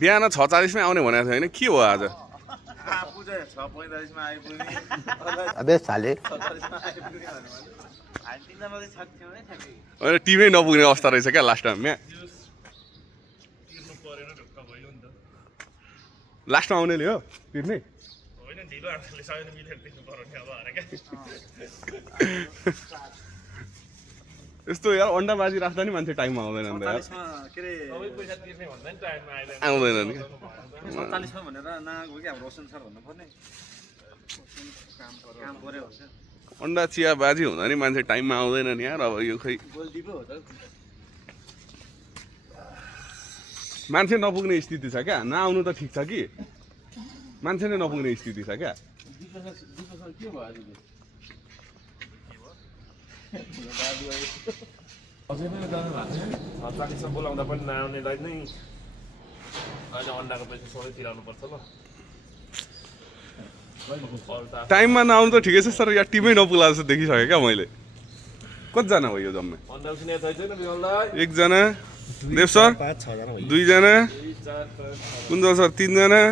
बिहान 6:40 मै आउने भनेको थियो हैन के हो आज आफू चाहिँ 6:45 मा आइपुग्ने अबे साले होइन टिमै नपुग्ने अवस्था रहेछ क्या लास्ट टाइममा लास्टमा आउनेले हो तिर्ने यस्तो यार अन्डाबाजी राख्दा नि मान्छे टाइममा आउँदैन नि त यार आउँदैन नि 47 मा भनेर नआएको कि हाम्रो रोशन सर भन्नुपर्ने काम गर्यो हुन्छ अन्डा चिया बाजी हुँदा नि मान्छे टाइममा आउँदैन नि यार अब यो खै गोल्डी पो हो त मान्छे नपुग्ने स्थिति छ क्या नआउनु त ठिक छ कि मान्छे नै नपुग्ने स्थिति छ क्या के भयो आज अझै पनि जानु भएको छैन 47 मा बोलाउँदा पनि नआउनेलाई नै अहिले अन्डाको पैसा सबै तिराउनु पर्छ ल टाइममा नआउनु त ठिकै छ सर यहाँ टिमै नपुग्ला जस्तो देखिसकेँ क्या मैले कतिजना हो यो जम्मै अन्डा उसिने थाहै छैन बिमललाई एकजना देव सर 2 जना कुञ्जल सर 3 जना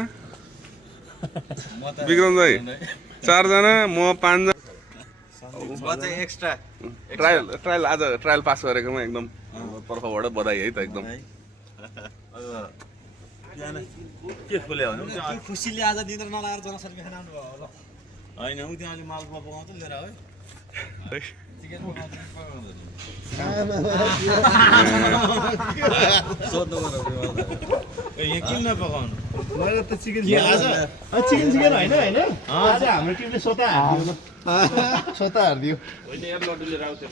विक्रम दाई 4 जना म 5 जना एक्स्ट्रा ट्रायल आज ट्रायल पास गरेकोमा एकदम तर्फबाट बधाई है त एकदम के खोल्यो भने खुसीले आज दिन नलाएर जनसर्वी खान आउनु भयो ल हैन उ त्यहाँ अलि मालमा पकाउँछ लिएर है चिकन सोध्नु यहाँ किन नपकाउनु मैले त चिकन चिकन हैन आज हाम्रो टिमले सोता हार्दियो होइन यार लड्डुले राउथ्यो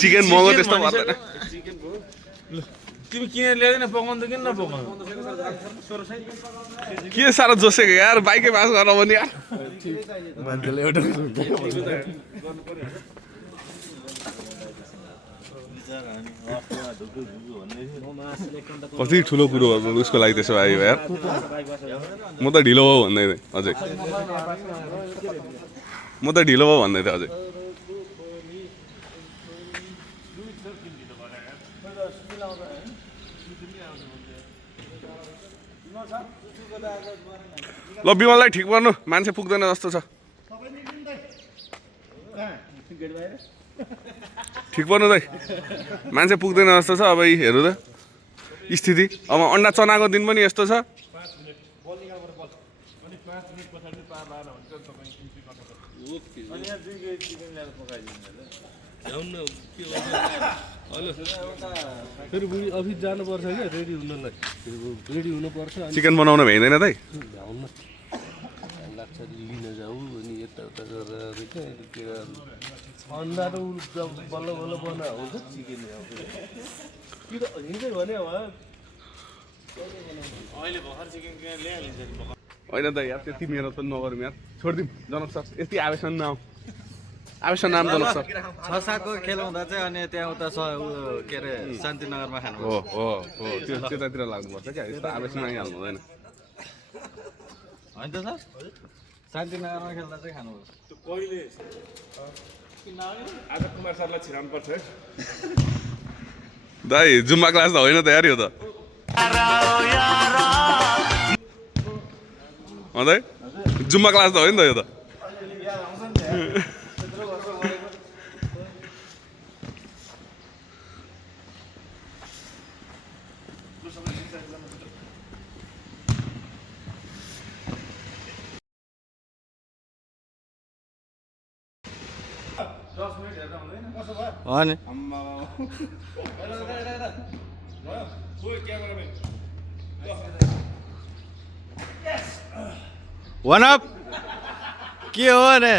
चिकन मगो त्यस्तो पर्दैन चिकन भयो तिमी किन ल्यादैन पकाउनु त किन नपकाउनु के साह्रो जोसेको यार बाइकै पास गर्न भने यार मान्छेले एउटा कति ठुलो कुरो उसको लागि त्यसो आयो यार म त ढिलो भयो भन्दै थिएँ अझै म त ढिलो भयो भन्दै थिएँ अझै ल बिमललाई ठिक पर्नु मान्छे पुग्दैन जस्तो छ ठिक पर्नु दाइ मान्छे पुग्दैन जस्तो छ अब हेरौँ त स्थिति अब अन्डा चनाको दिन पनि यस्तो छ फेरि अफिस जानुपर्छ क्या रेडी हुनलाई रेडी हुनुपर्छ चिकन बनाउन भ्याइँदैन दाइ भ्याउन लाग्छ लिन जाऊ अनि यताउता गरेर के अन्डा त बल्ल बल्ल बना हुन्छ चिकन कि त हिँड्दै भने अहिले भर्खर चिकन किनेर ल्याइहालिन्छ होइन दाइ यार त्यति मेहनत पनि नगरौँ यार छोडिदिउँ जनक सर यति आवेशन नाम आवेशन नाम जनक सर 6-7 को खेल हुँदा चाहिँ अनि त्यहाँ उता के अरे शान्तिनगरमा खानु हो हो हो त्यो त्यतातिर लाग्नुपर्छ क्या यस्तो आवेशन आइहाल्नु हुँदैन होइन त सर शान्तिनगरमा खेल्दा चाहिँ खानुपर्छ कहिले आज कुमार सरलाई छिराउनु पर्छ है दाइ जुम्बा क्लास त होइन त यार यो त दाइ जुम्बा क्लास त होइन त यो त हो नि वान अप के हो नि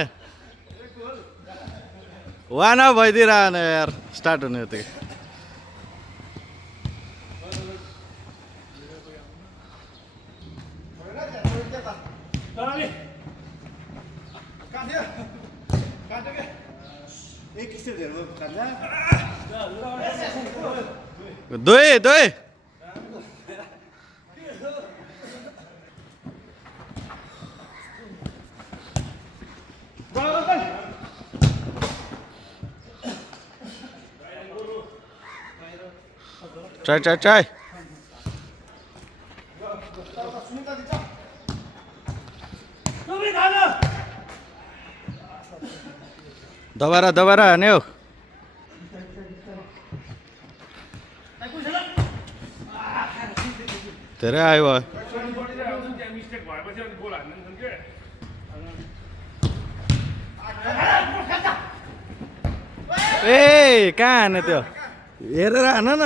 वान अप भइदिइरहन यार स्टार्ट हुने यति दुई दुई ट्राई ट्राई ट्राई दबारा हाने हो धेरै आयो भयो ए कहाँ हाने त्यो हेरेर हान न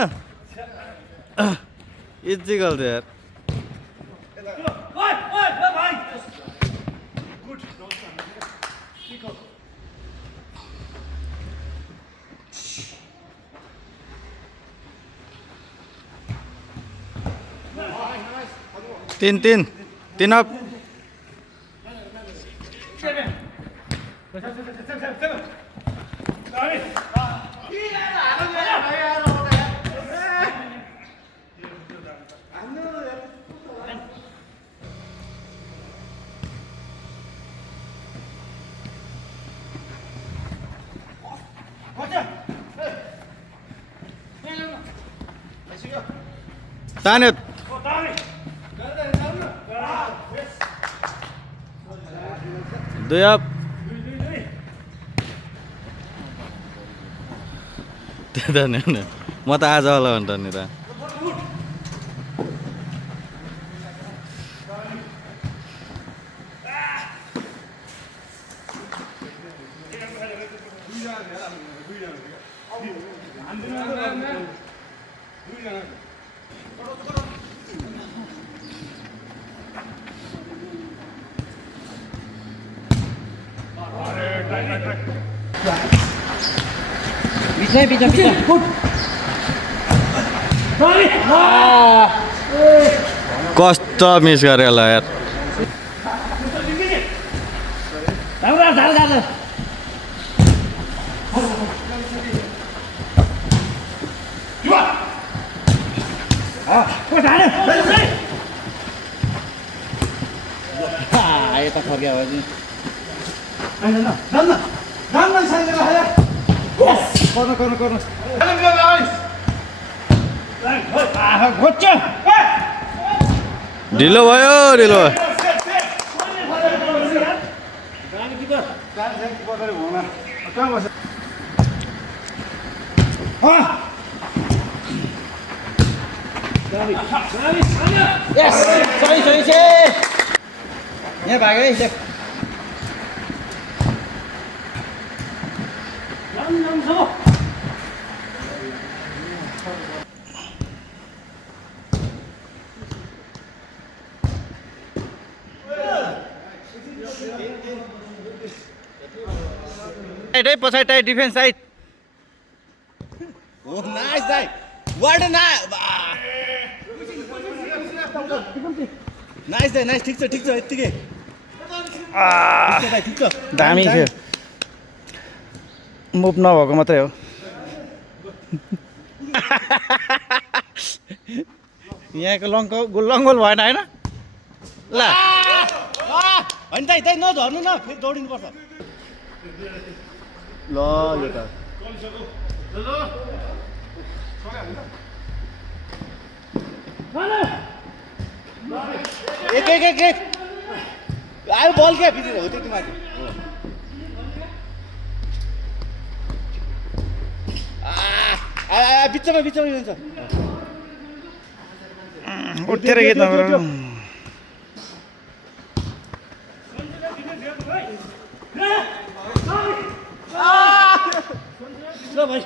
इज्जी गल्थ्यो यार तीन अप तान्यो दुई अप त्यो त नि म त आज होला भन्ट नि त कस्तो मिस गरे होला यार ढिलो भयो यहाँ भाग्यो है पछाडि tight defence side Oh, nice, nice. What a nice. Nice, nice. ठिक छ यतिकै ठिक छ दामी थियो मुभ नभएको मात्रै हो यहाँको लङ्गोल भएन होइन ल होइन दाइ नझर्नु न फेरि दौडिनु पर्छ ल यो त एक आयो बल क्या भित्र हो त्यति माथि बिचमा हुन्छ उठेर गीत नगर ल भाइ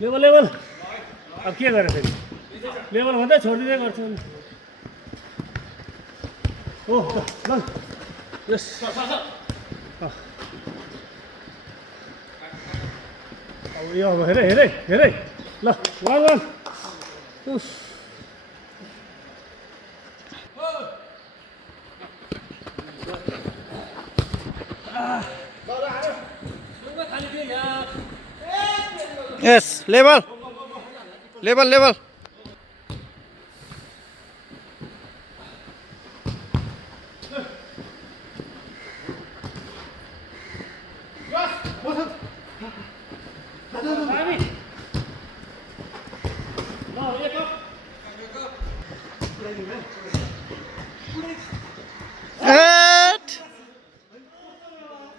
लेभल अब के गरेँ फेरि लेभल भन्दै छोडिदिँदै गर्छु ओ ल यस अब यो अब हेरे ल वान यस लेभल लेभल लेभल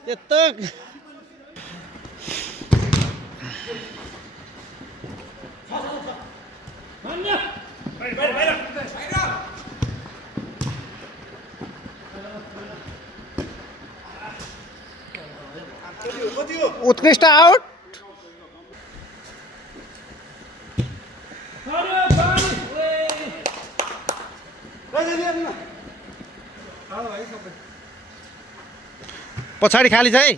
त्यस्तो उत्कृष्ट आउट पछाडि खाली छ है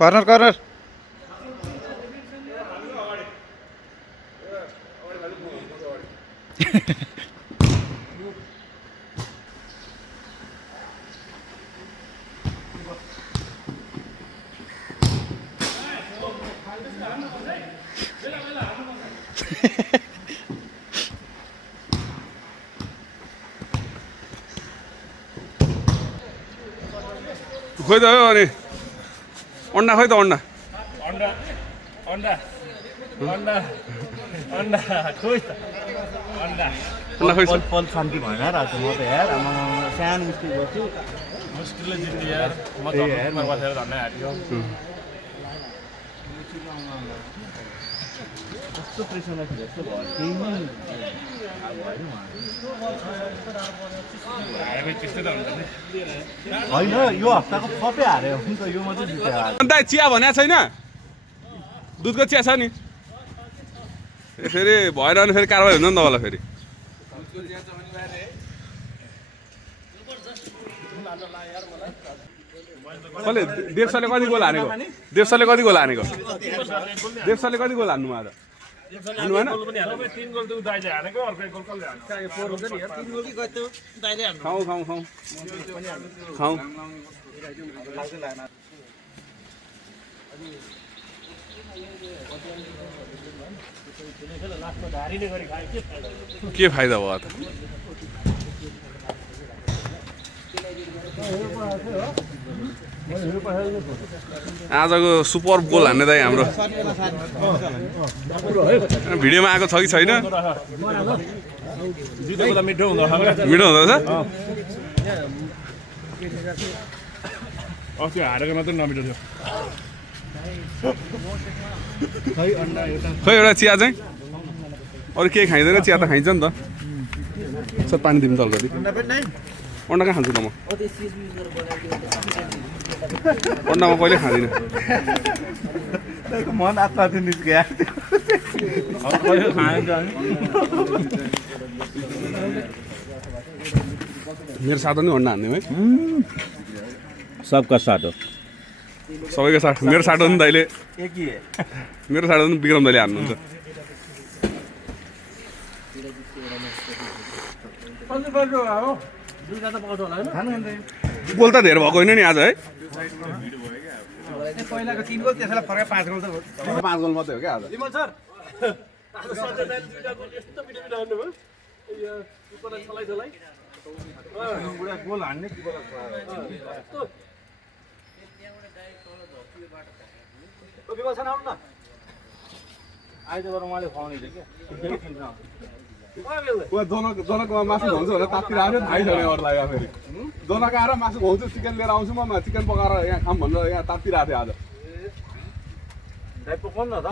कर्नर कर्नर खोइ त हो अनि अन्डा खोइ त अन्डा अन्डा अन्डा अन्डा अन्डा खोइ त अन्डा अन्डा खोइ पल शान्ति भएन रात म त यार आमा सानो मुस्किल गर्छु मुस्किलले जित्ने यार म त बसेर धन्नै हाट्यो कस्तो प्रेसरमा थियो जस्तो भयो केही पनि त्यस्तै त हुन्छ नि होइन यो हप्ताको सबै हार्यो नि त यो मात्रै जित्यो आज अन्त चिया भनेको छैन दुधको चिया छ नि फेरि भएन भने फेरि कारवाही हुन्छ नि तपाईँलाई फेरि कसले देवसाले कति गोल हानेको देवसाले कति गोल हानेको देवसाले कति गोल हान्नु आज हान्नु भएन तीन गोल त दाइले हानेको अर्को एक गोल कसले हान्छ खाउँ खाउँ खाउँ खाउँ के फाइदा भयो त आजको सुपर गोल हान्ने दाइ हाम्रो भिडियोमा आएको छ कि छैन जितेको त मिठो हुँदो मिठो हुँदो रहेछ अस्ति हारेको मात्रै नमिठो थियो खै एउटा चिया चाहिँ अरू केही खाइँदैन चिया त खाइन्छ नि त सर पानी दिउँ त अलिकति अन्डा कहाँ खान्छु त म अन्डा म कहिले खाँदिनँ मन आत्मा थियो निस्क्या मेरो साथो नि अन्डा हान्ने है सबका साथ हो सबैको साथ मेरो साटो नि दाइले एक ही है मेरो साटो नि विक्रम दाइले हान्नुहुन्छ गोल त धेरै भएको होइन नि आज है पहिलाको 3 गोल त्यसलाई फरक 5 गोल त 5 गोल मात्रै हो क्या आज विमल सर यस्तो मिठो मिठो हान्नु भयो किपरलाई छलाई छलाई गोल हान्ने विमल सर आउनु न आइतबार उहाँले खुवाउने थियो क्या जनकमा मासु खुवाउँछु भनेर तात्तिरहेको थियो थाहै छैन अरूलाई फेरि जनक आएर मासु खुवाउँछु चिकन लिएर आउँछु म चिकन पकाएर यहाँ खाऊँ भनेर यहाँ तात्तिरहेको थियो आज दाइ पकाउनु न त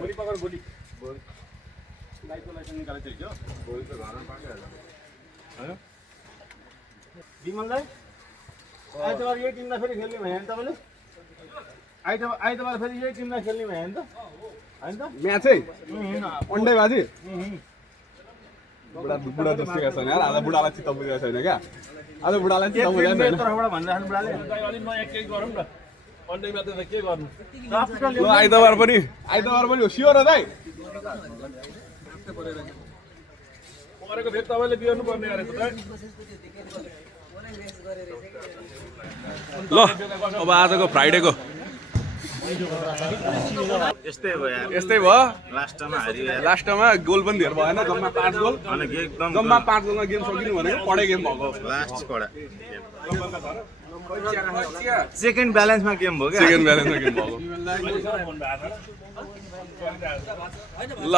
भोलि पकाउनु भोलि दाइको लाइसेन्स निकालेको थियो भोलि त घरमा पाकिहाल्छ होइन विमल दाइ आइतबार यही टिमलाई फेरि खेल्ने भयो भने तपाईँले आइतबार फेरि यही टिमलाई खेल्ने भयो नि त होइन त म्याचै अन्डेबाजी बुढा जस्तो छैन यार आज बुढालाई चित्त बुझेको छैन क्या आज बुढालाई चित्त बुझेको छैन तर्फबाट भनिराख्नु बुढाले अलिक नयाँ केही गरौँ न अन्डैमा त के गर्नु ल आइतबार पनि हो सियोर हो दाइ परेको फेरि तपाईँले बिहोर्नु पर्ने अरे त ल अब आजको फ्राइडेको यस्तै भयो यार यस्तै भयो लास्टमा हारियो यार लास्टमा गोल पनि धेर भएन जम्मा 5 गोल अनि एकदम जम्मा 5 गोलमा गेम सकिनु भनेको पढे गेम भएको लास्ट कडा सेकेन्ड ब्यालेन्समा गेम भयो क्या सेकेन्ड ब्यालेन्समा गेम भएको ल